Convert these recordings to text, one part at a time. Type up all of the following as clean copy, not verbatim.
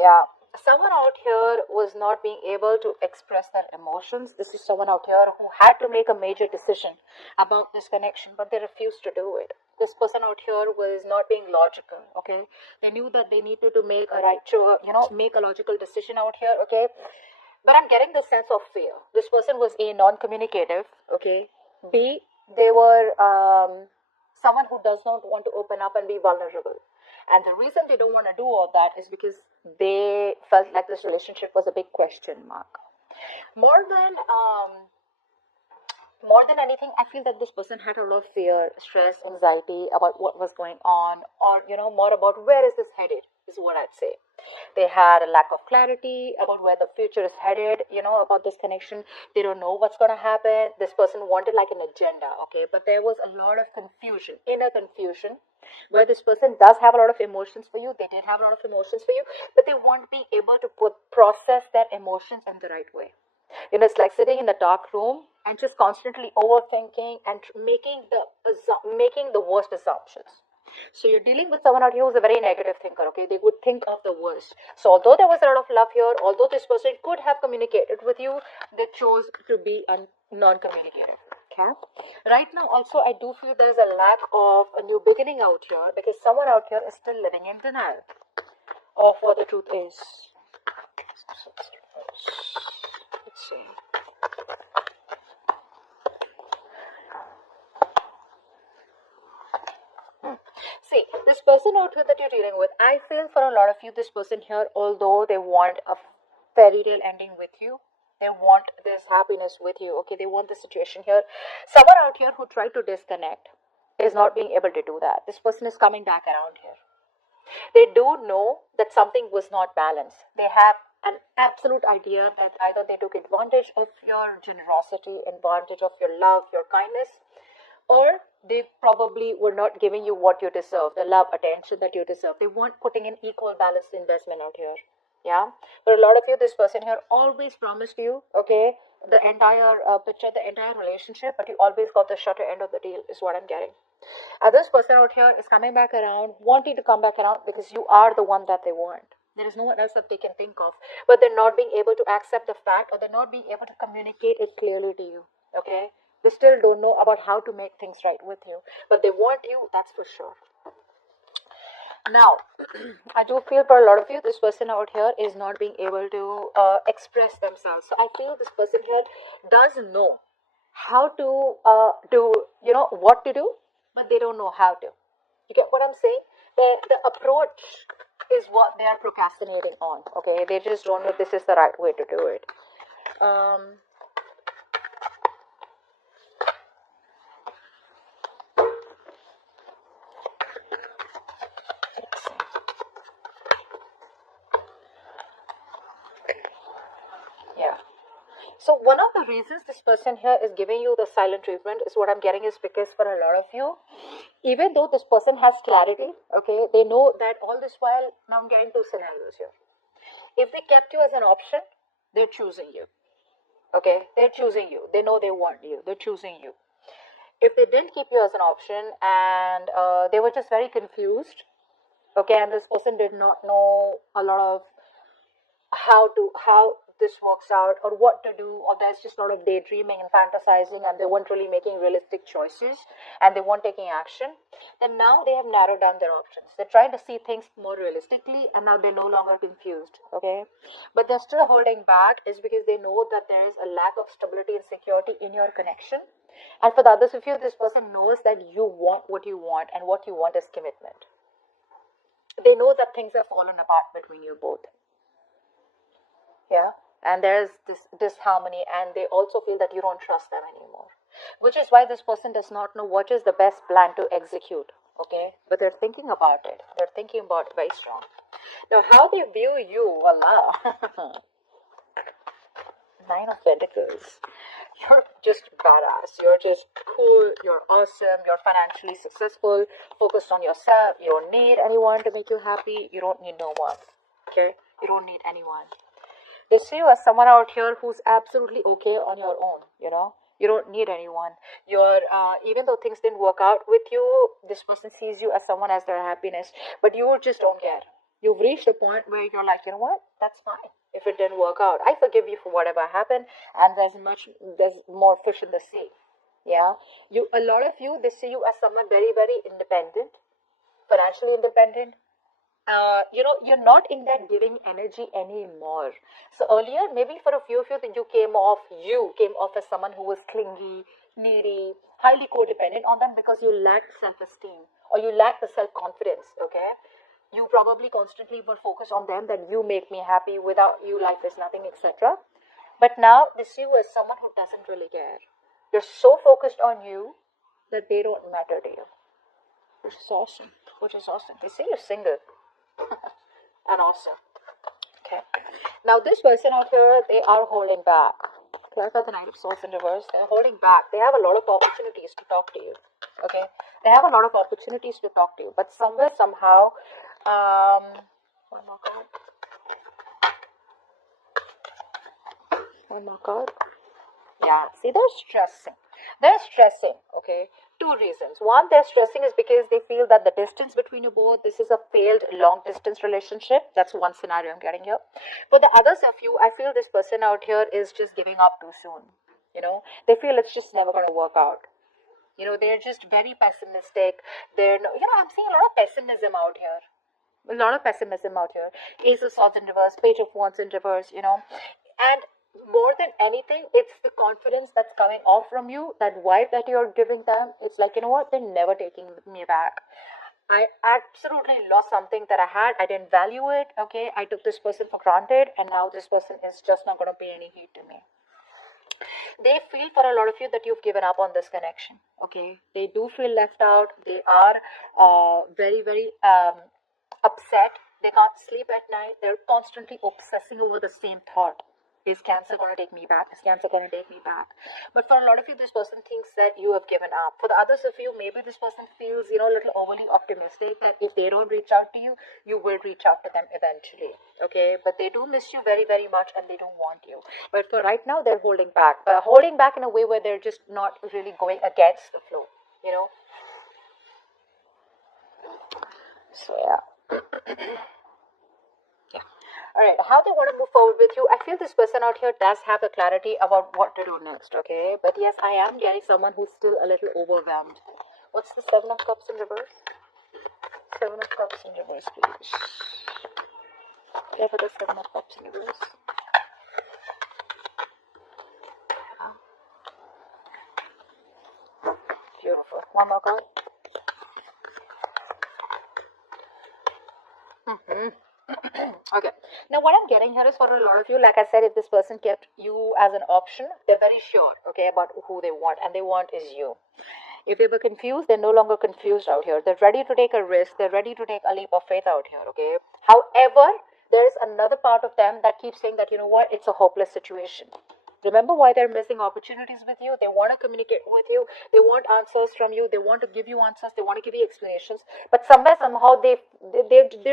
Yeah. Someone out here was not being able to express their emotions. This is someone out here who had to make a major decision about this connection, but they refused to do it. This person out here was not being logical, okay? They knew that they needed to make a right to, make a logical decision out here, okay? But I'm getting the sense of fear. This person was A, non communicative, okay? B, they were someone who does not want to open up and be vulnerable. And the reason they don't want to do all that is because they felt like this relationship was a big question mark. More than more than anything, I feel that this person had a lot of fear, stress, anxiety about what was going on, or more about where is this headed, is what I'd say. They had a lack of clarity about where the future is headed, about this connection. They don't know what's going to happen. This person wanted like an agenda, okay, but there was a lot of confusion, inner confusion, where this person does have a lot of emotions for you. They did have a lot of emotions for you, but they won't be able to process their emotions in the right way. It's like sitting in the dark room and just constantly overthinking and making the worst assumptions. So you're dealing with someone out here who's a very negative thinker, okay? They would think of the worst. So although there was a lot of love here, although this person could have communicated with you, they chose to be non-communicative. Okay. Right now, also, I do feel there's a lack of a new beginning out here because someone out here is still living in denial of what the truth is. Let's see. See, this person out here that you're dealing with, I feel for a lot of you, this person here, although they want a fairy tale ending with you, they want this happiness with you, okay? They want the situation here. Someone out here who tried to disconnect is not being able to do that. This person is coming back around here. They do know that something was not balanced. They have an absolute idea that either they took advantage of your generosity, advantage of your love, your kindness, or they probably were not giving you what you deserve, the love, attention that you deserve. They weren't putting in equal balanced investment out here. Yeah. For a lot of you, this person here always promised you, okay, the entire picture, the entire relationship, but you always got the shorter end of the deal, is what I'm getting. This person out here is coming back around, wanting to come back around because you are the one that they want. There is no one else that they can think of, but they're not being able to accept the fact, or they're not being able to communicate it clearly to you. Okay, they still don't know about how to make things right with you, but they want you, that's for sure. Now, I do feel for a lot of you, this person out here is not being able to express themselves. So I feel this person here does know how to do, what to do, but they don't know how to. You get what I'm saying? The approach is what they are procrastinating on. Okay, they just don't know this is the right way to do it. Um, yeah. So one of the reasons this person here is giving you the silent treatment is what I'm getting is because for a lot of you, even though this person has clarity, okay, they know that all this while, now I'm getting two scenarios here. If they kept you as an option, they're choosing you. Okay, they're choosing you. They know they want you. They're choosing you. If they didn't keep you as an option and they were just very confused, okay, and this person did not know a lot of how this works out or what to do, or there's just a lot of daydreaming and fantasizing and they weren't really making realistic choices and they weren't taking action, then now they have narrowed down their options. They're trying to see things more realistically and now they're no longer confused. Okay, but they're still holding back is because they know that there is a lack of stability and security in your connection. And for the others of you, this person knows that you want what you want, and what you want is commitment. They know that things have fallen apart between you both. Yeah, and there's this disharmony, and they also feel that you don't trust them anymore, which is why this person does not know what is the best plan to execute. Okay, but they're thinking about it. They're thinking about it very strong. Now, how they view you, Allah. Nine of Pentacles. You're just badass. You're just cool. You're awesome. You're financially successful. Focused on yourself. You don't need anyone to make you happy. You don't need no one. Okay? You don't need anyone. They see you as someone out here who's absolutely okay on your own. You don't need anyone. You're even though things didn't work out with you, this person sees you as someone as their happiness, but you just don't care. You've reached a point where you're like, you know what? That's fine. If it didn't work out, I forgive you for whatever happened, and there's more fish in the sea. Yeah, a lot of you, they see you as someone very, very independent, financially independent. You're not in that giving energy anymore. So earlier, maybe for a few of you, that you came off as someone who was clingy, needy, highly codependent on them because you lacked self-esteem or you lacked the self-confidence. Okay, you probably constantly were focused on them that you make me happy. Without you, life is nothing, etc. But now they see you as someone who doesn't really care. You're so focused on you that they don't matter to you, which is awesome. Which is awesome. They say you're single and awesome. Okay. Now this person out here, they are holding back. Clarify the Knight of Swords in reverse. They're holding back. They have a lot of opportunities to talk to you. Okay. They have a lot of opportunities to talk to you, but somewhere, somehow, one more card. One more card. Yeah. See, they're stressing. They're stressing. Okay. Two reasons. One, they're stressing is because they feel that the distance between you both, this is a failed long distance relationship. That's one scenario I'm getting here. For the others of you, I feel this person out here is just giving up too soon. They feel it's just never going to work out. They're just very pessimistic. They're no, I'm seeing a lot of pessimism out here. A lot of pessimism out here. Ace of Swords in reverse, Page of Wands in reverse. And more than anything, it's the confidence that's coming off from you, that vibe that you're giving them. It's like, you know what, they're never taking me back. I absolutely lost something that I had. I didn't value it. Okay, I took this person for granted, and now this person is just not going to pay any heed to me. They feel for a lot of you that you've given up on this connection. Okay, they do feel left out. They are very, very upset. They can't sleep at night. They're constantly obsessing over the same thought. Is Cancer going to take me back? Is Cancer going to take me back? But for a lot of you, this person thinks that you have given up. For the others of you, maybe this person feels, a little overly optimistic that if they don't reach out to you, you will reach out to them eventually. Okay, but they do miss you very, very much, and they don't want you. But for right now, they're holding back. But holding back in a way where they're just not really going against the flow. So yeah. Yeah. All right. How they want to move forward with you? I feel this person out here does have the clarity about what to do next. Okay. But yes, I am getting someone who's still a little overwhelmed. What's the Seven of Cups in reverse? Seven of Cups in reverse, please. Yeah, for the Seven of Cups in reverse. Beautiful. One more card. Okay. Now, what I'm getting here is for a lot of you, like I said, if this person kept you as an option, they're very sure, okay, about who they want, and they want is you. If they were confused, they're no longer confused out here. They're ready to take a risk. They're ready to take a leap of faith out here, okay? However, there's another part of them that keeps saying that, you know what, it's a hopeless situation. Remember why they're missing opportunities with you. They want to communicate with you. They want answers from you. They want to give you answers. They want to give you explanations. But somewhere, somehow, they're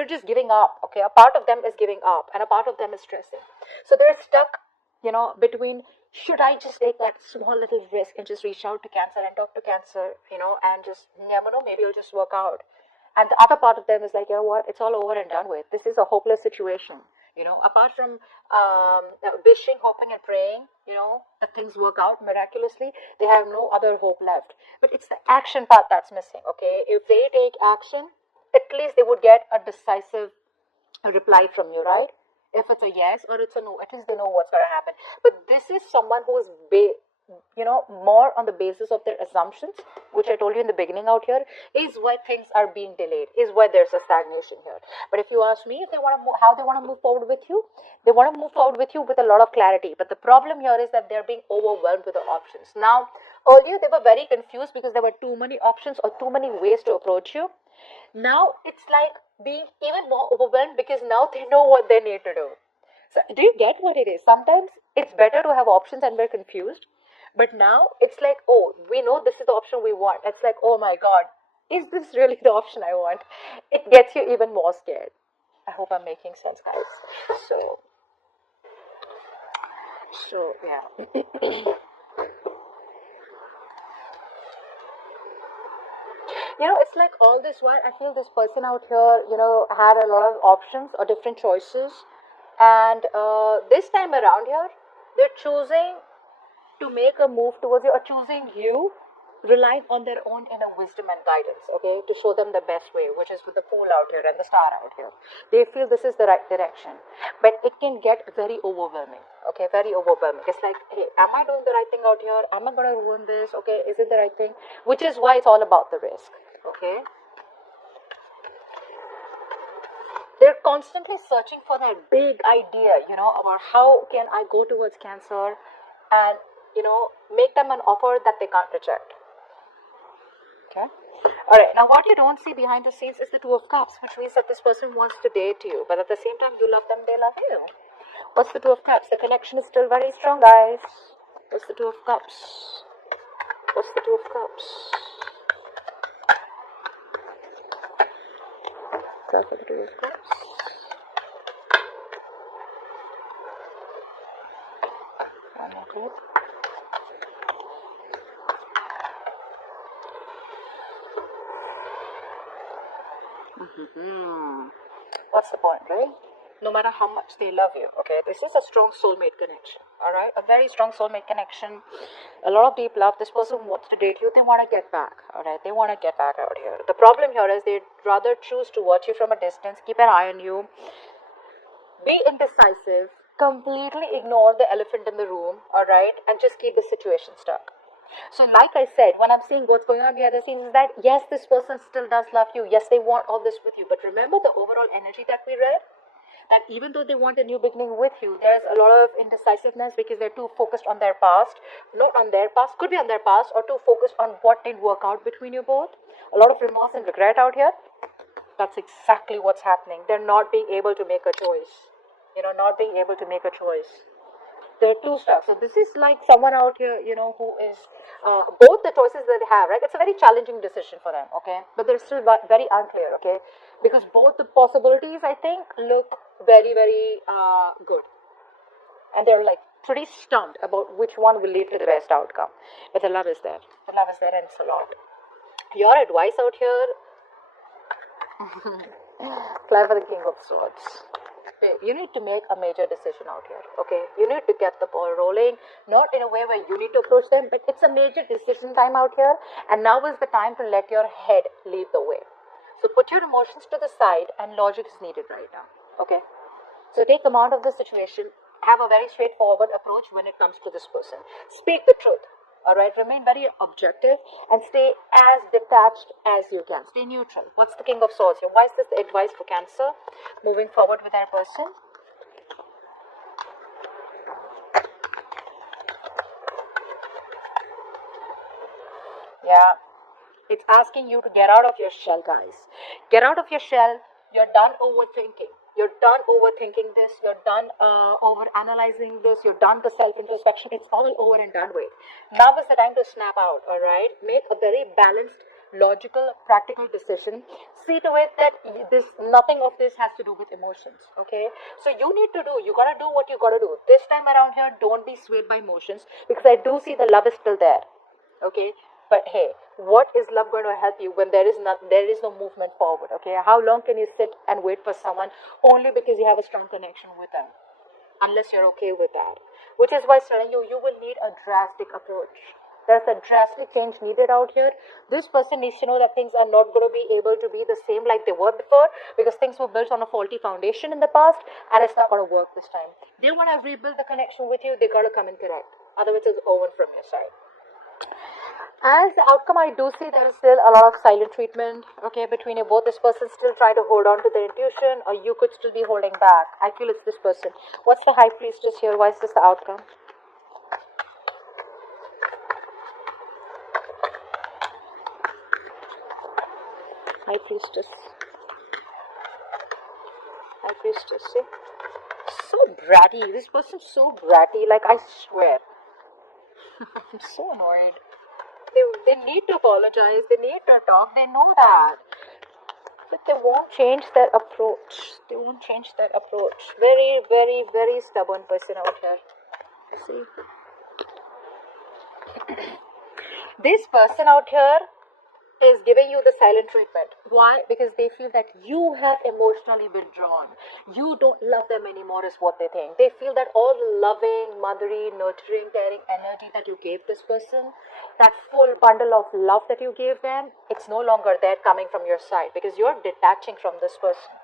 just giving up. Okay, a part of them is giving up, and a part of them is stressing. So they're stuck, between should I just take that small little risk and just reach out to Cancer and talk to Cancer, and just never know, maybe it'll just work out. And the other part of them is like, you know what, it's all over and done with. This is a hopeless situation. Apart from wishing, hoping, and praying, that things work out miraculously, they have no other hope left. But it's the action part that's missing, okay? If they take action, at least they would get a decisive reply from you, right? If it's a yes or it's a no, at least they know what's going to happen. But this is someone who is more on the basis of their assumptions, which I told you in the beginning out here, is why things are being delayed, is why there's a stagnation here. But if you ask me, if they want to how they want to move forward with you, they want to move forward with you with a lot of clarity. But the problem here is that they're being overwhelmed with the options. Now, earlier they were very confused because there were too many options or too many ways to approach you. Now it's like being even more overwhelmed because now they know what they need to do. So do you get what it is? Sometimes it's better to have options and we're confused. But now it's like, oh, we know this is the option we want. It's like, oh my God, is this really the option I want? It gets you even more scared. I hope I'm making sense, guys. So yeah. It's like all this while I feel this person out here, had a lot of options or different choices. And this time around here, they're choosing to make a move towards you or choosing you, relying on their own inner wisdom and guidance, okay, to show them the best way, which is with the pole out here and the star out here. They feel this is the right direction, but it can get very overwhelming, okay, very overwhelming. It's like, hey, am I doing the right thing out here? Am I going to ruin this? Okay, is it the right thing? Which is why it's all about the risk, okay. They're constantly searching for that big idea, about how can I go towards Cancer and, make them an offer that they can't reject. Okay. All right. Now, what you don't see behind the scenes is the Two of Cups, which means that this person wants to date you, but at the same time, you love them, they love you. What's the Two of Cups? The connection is still very strong, guys. What's the Two of Cups? What's the Two of Cups? That's the Two of Cups. One more clip. What's the point, right? No matter how much they love you, okay? This is a strong soulmate connection, all right? A very strong soulmate connection. A lot of deep love. This person wants to date you. They want to get back, all right? They want to get back out here. The problem here is they'd rather choose to watch you from a distance, keep an eye on you, be indecisive, completely ignore the elephant in the room, all right? And just keep the situation stuck. So, like I said, when I'm seeing what's going on behind the scenes, is that yes, this person still does love you. Yes, they want all this with you. But remember the overall energy that we read? That even though they want a new beginning with you, there's a lot of indecisiveness because they're too focused on their past. Not on their past, could be on their past, or too focused on what didn't work out between you both. A lot of remorse and regret out here. That's exactly what's happening. They're not being able to make a choice. Not being able to make a choice. There are two stuff. So this is like someone out here, who is both the choices that they have, right? It's a very challenging decision for them, okay? But they're still very unclear, okay? Because both the possibilities, I think, look very, very good, and they're like pretty stunned about which one will lead to the best outcome. But the love is there. The love is there, and it's a lot. Your advice out here, fly for the King of Swords. You need to make a major decision out here, okay? You need to get the ball rolling, not in a way where you need to approach them, but it's a major decision time out here, and now is the time to let your head lead the way. So put your emotions to the side, and logic is needed right now, okay? So take command of the situation, have a very straightforward approach when it comes to this person. Speak the truth. All right, remain very objective and stay as detached as you can. Stay neutral. What's the King of Swords here? Why is this advice for Cancer moving forward with our person? Yeah, it's asking you to get out of your shell, guys. Get out of your shell. You're done overthinking. You're done overthinking this. You're done over analyzing this. You're done the self introspection. It's all over and done with. Now is the time to snap out, all right? Make a very balanced, logical, practical decision. See to it that this nothing of this has to do with emotions, okay? So you gotta do what you gotta do. This time around here, don't be swayed by emotions because I do see the love is still there, okay? But hey, what is love going to help you when there is no movement forward, okay? How long can you sit and wait for someone only because you have a strong connection with them, unless you're okay with that? Which is why I'm telling you, you will need a drastic approach. There's a drastic change needed out here. This person needs to know that things are not going to be able to be the same like they were before because things were built on a faulty foundation in the past and it's not going to work this time. They want to rebuild the connection with you, they got to come in correct. Otherwise, it's over from your side. As the outcome, I do see there is still a lot of silent treatment, okay, between you both. This person still trying to hold on to their intuition, or you could still be holding back. I feel it's this person. What's the High Priestess here? Why is this the outcome? High Priestess. High Priestess, see? So bratty. This person's so bratty, like I swear. I'm so annoyed. They need to apologize, they need to talk, they know that. But they won't change their approach. They won't change their approach. Very, very, very stubborn person out here. See? This person out here is giving you the silent treatment. Why? Because they feel that you have emotionally withdrawn. You don't love them anymore, is what they think. They feel that all the loving, mothery, nurturing, caring energy that you gave this person, that full bundle of love that you gave them, it's no longer there coming from your side because you're detaching from this person.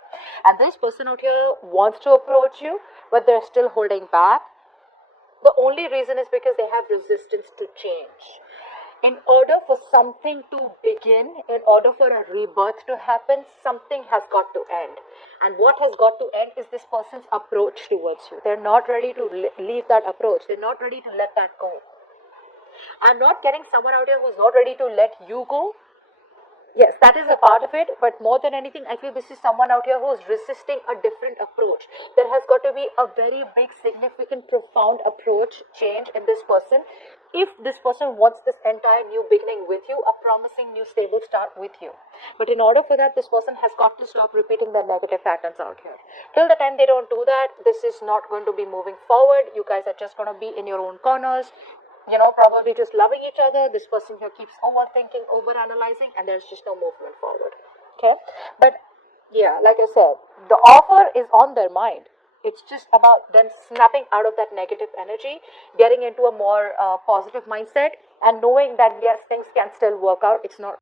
And this person out here wants to approach you, but they're still holding back. The only reason is because they have resistance to change. In order for something to begin, in order for a rebirth to happen, something has got to end. And what has got to end is this person's approach towards you. They're not ready to leave that approach. They're not ready to let that go. I'm not getting someone out here who's not ready to let you go. Yes, that is a part of it, but more than anything, I feel this is someone out here who's resisting a different approach. There has got to be a very big, significant, profound approach change in this person. If this person wants this entire new beginning with you, a promising new stable start with you. But in order for that, this person has got to stop repeating their negative patterns out here. Till the time they don't do that, this is not going to be moving forward. You guys are just going to be in your own corners, probably just loving each other. This person here keeps overthinking, overanalyzing, and there's just no movement forward. Okay? But yeah, like I said, the offer is on their mind. It's just about them snapping out of that negative energy, getting into a more positive mindset, and knowing that yes, things can still work out. It's not.